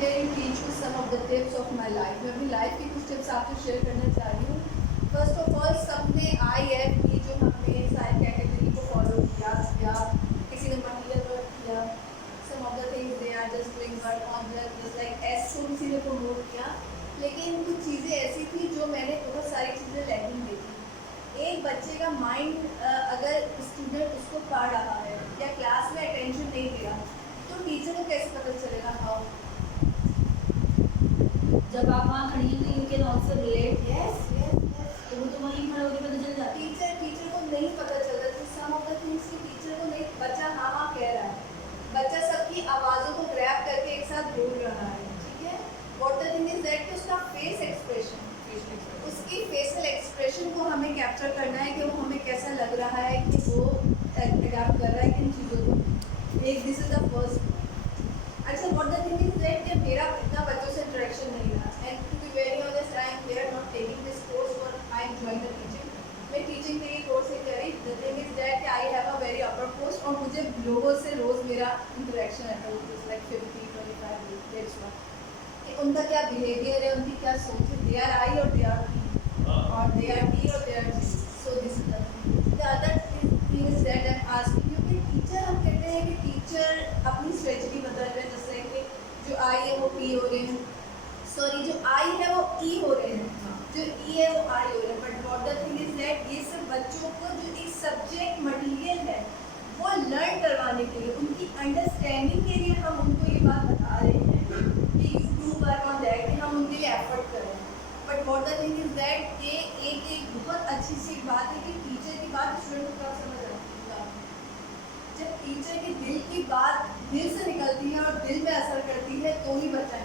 here to teach you some of the tips of my life. मैं अपनी life की कुछ टिप्स आपसे शेयर करना चाह रही हूँ। फर्स्ट ऑफ ऑल, सब में IF की जो हमने सारी कैटेगरी को फॉलो किया या किसी ने मटीरियल वर्क किया, some of the things they are just doing work on their just like as को किसी ने प्रमोट किया, लेकिन कुछ चीज़ें ऐसी थी जो मैंने बहुत सारी चीज़ें लैकिंग देखी। एक बच्चे का माइंड अगर स्टूडेंट उसको पढ़ रहा है या क्लास में अटेंशन नहीं दे रहा तो टीचर को कैसे पता चलेगा हाउ? जब आप वहाँ खड़ी हैं तो you can also relate. Yes yes yes, तो वो तो वहीं खड़े होकर पता चल जाता है। टीचर को नहीं पता चलता तो सम ऑफ द थिंग्स की टीचर को नहीं। बच्चा हाँ हाँ कह रहा है, बच्चा सबकी आवाज़ों को ग्रैब करके एक साथ बोल रहा है, ठीक है। What the thing is that कि उसका फेस एक्सप्रेशन, उसकी फेशियल एक्सप्रेशन को हमें कैप्चर करना है कि वो हमें कैसा लग रहा है कि वो अडैप्ट कर रहा है किन चीज़ों को। एक दिस इज द फर्स्ट। अच्छा, what the thing is that कि मेरा इतना बच्चों से इंटरेक्शन नहीं रहा, and to be very honest I am here not taking this course for I join the teaching. मैं टीचिंग के लिए कोर्स नहीं करी। द थिंग इज दैट कि I have a very upper post और मुझे लोगों से रोज़ मेरा इंटरेक्शन है, लाइक 50-25 दैट्स व्हाट कि उनका क्या बिहेवियर है, उनकी क्या सोच है, दे आर आई और दे आर टी और दे आर टी और they R G. So this is the other thing is that I am asking you कि टीचर, हम कहते हैं कि टीचर अपनी स्ट्रेटजी बदल रहे हैं, जैसे कि जो आई है वो पी हो रहे हैं, सॉरी जो आई है वो ई हो रहे हैं, जो ई है वो आई हो रहे हैं। But what the thing is that ये सब बच्चों को जो एक सब्जेक्ट मटेरियल है वो लर्न करवाने के लिए, उनकी अंडरस्टैंडिंग के लिए हम उनको ये बात बता रहे हैं कि you do work on that, कि हम उनके लिए एफर्ट कर रहे हैं। But what the thing is that ये एक बहुत अच्छी सी बात है कि टीचर की बात स्टूडेंट को कब समझ आती है, जब टीचर के दिल की बात दिल से निकलती है और दिल में असर करती है तो ही बच्चा